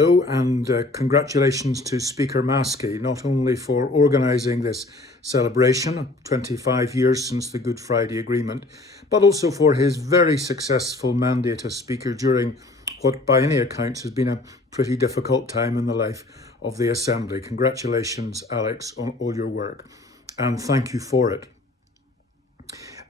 Hello, and congratulations to Speaker Maskey, not only for organising this celebration, 25 years since the Good Friday Agreement, but also for his very successful mandate as Speaker during what by any accounts has been a pretty difficult time in the life of the Assembly. Congratulations, Alex, on all your work, and thank you for it.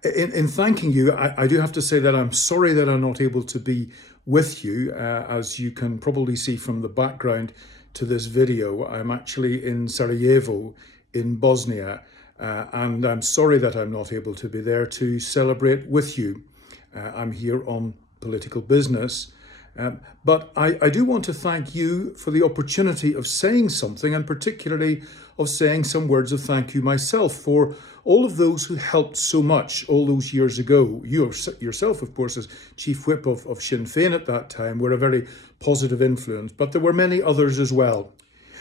In thanking you, I do have to say that I'm sorry that I'm not able to be with you. As you can probably see from the background to this video, I'm actually in Sarajevo in Bosnia, and I'm sorry that I'm not able to be there to celebrate with you. I'm here on political business, but I do want to thank you for the opportunity of saying something, and particularly of saying some words of thank you myself for all of those who helped so much all those years ago. You yourself, of course, as Chief Whip of Sinn Féin at that time, were a very positive influence, but there were many others as well.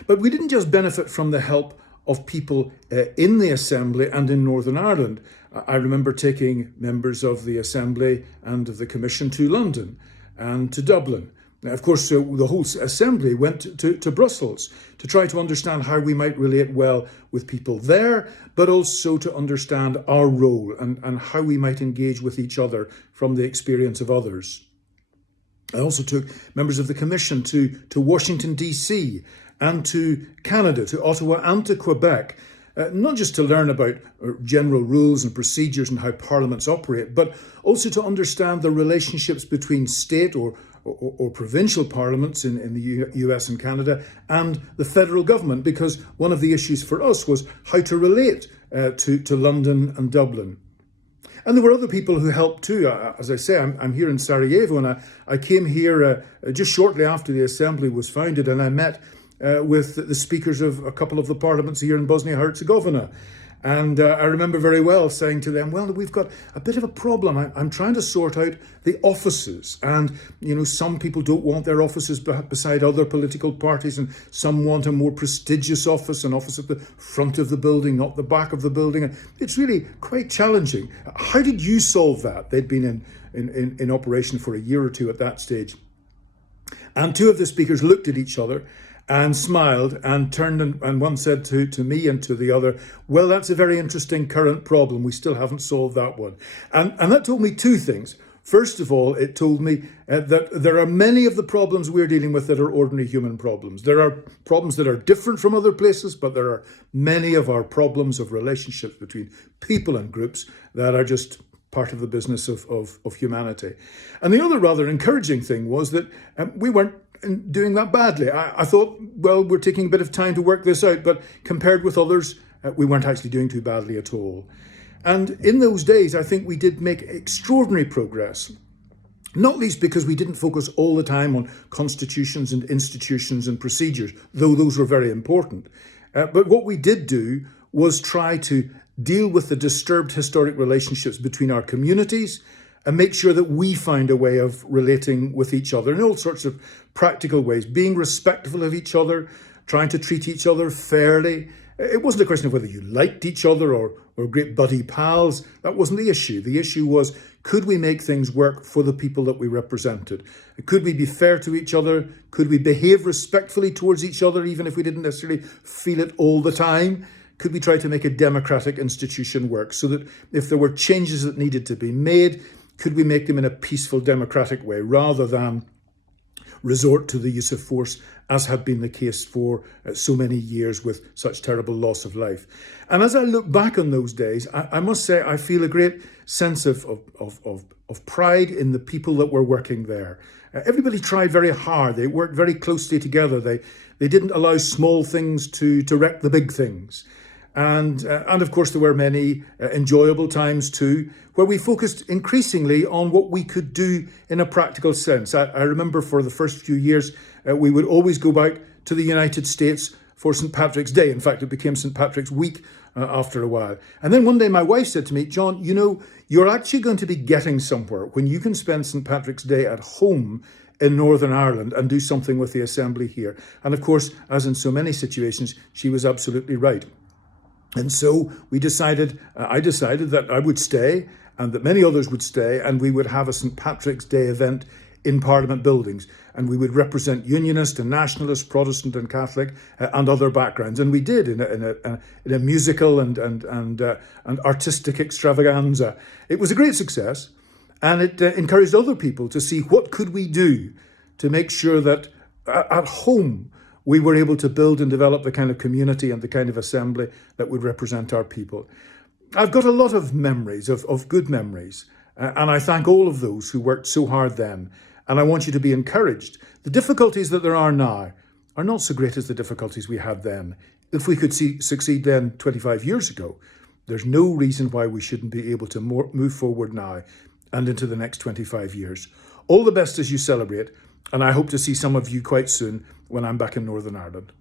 But we didn't just benefit from the help of people in the Assembly and in Northern Ireland. I remember taking members of the Assembly and of the Commission to London and to Dublin. Now, of course, the whole Assembly went to Brussels to try to understand how we might relate well with people there, but also to understand our role and how we might engage with each other from the experience of others. I also took members of the Commission to Washington, D.C. and to Canada, to Ottawa and to Quebec, not just to learn about general rules and procedures and how parliaments operate, but also to understand the relationships between state or provincial parliaments in the US and Canada and the federal government, because one of the issues for us was how to relate to London and Dublin. And there were other people who helped too. As I say, I'm here in Sarajevo, and I came here just shortly after the Assembly was founded, and I met with the speakers of a couple of the parliaments here in Bosnia-Herzegovina. And I remember very well saying to them, well, we've got a bit of a problem. I'm trying to sort out the offices. And, you know, some people don't want their offices beside other political parties, and some want a more prestigious office, an office at the front of the building, not the back of the building. And it's really quite challenging. How did you solve that? They'd been in operation for a year or two at that stage. And two of the speakers looked at each other and smiled and turned, and one said to me and to the other, well, that's a very interesting current problem. We still haven't solved that one. And that told me two things. First of all, it told me that there are many of the problems we're dealing with that are ordinary human problems. There are problems that are different from other places, but there are many of our problems of relationships between people and groups that are just part of the business of humanity. And the other rather encouraging thing was that we weren't doing that badly. I thought, well, we're taking a bit of time to work this out, but compared with others, we weren't actually doing too badly at all. And in those days, I think we did make extraordinary progress, not least because we didn't focus all the time on constitutions and institutions and procedures, though those were very important. But what we did do was try to deal with the disturbed historic relationships between our communities and make sure that we find a way of relating with each other in all sorts of practical ways, being respectful of each other, trying to treat each other fairly. It wasn't a question of whether you liked each other or great buddy pals. That wasn't the issue. The issue was, could we make things work for the people that we represented? Could we be fair to each other? Could we behave respectfully towards each other, even if we didn't necessarily feel it all the time? Could we try to make a democratic institution work so that if there were changes that needed to be made, could we make them in a peaceful, democratic way rather than resort to the use of force, as had been the case for so many years with such terrible loss of life? And as I look back on those days, I must say I feel a great sense of pride in the people that were working there. Everybody tried very hard. They worked very closely together. They didn't allow small things to wreck the big things. And of course, there were many enjoyable times too, where we focused increasingly on what we could do in a practical sense. I remember for the first few years, we would always go back to the United States for St. Patrick's Day. In fact, it became St. Patrick's Week after a while. And then one day my wife said to me, John, you know, you're actually going to be getting somewhere when you can spend St. Patrick's Day at home in Northern Ireland and do something with the Assembly here. And of course, as in so many situations, she was absolutely right. And so I decided that I would stay and that many others would stay, and we would have a St. Patrick's Day event in Parliament buildings, and we would represent Unionist and Nationalist, Protestant and Catholic, and other backgrounds, and we did in a musical and artistic extravaganza. It was a great success, and it encouraged other people to see what could we do to make sure that at home we were able to build and develop the kind of community and the kind of assembly that would represent our people. I've got a lot of memories, of good memories, and I thank all of those who worked so hard then. And I want you to be encouraged. The difficulties that there are now are not so great as the difficulties we had then. If we could succeed then 25 years ago, there's no reason why we shouldn't be able to move forward now and into the next 25 years. All the best as you celebrate, and I hope to see some of you quite soon when I'm back in Northern Ireland.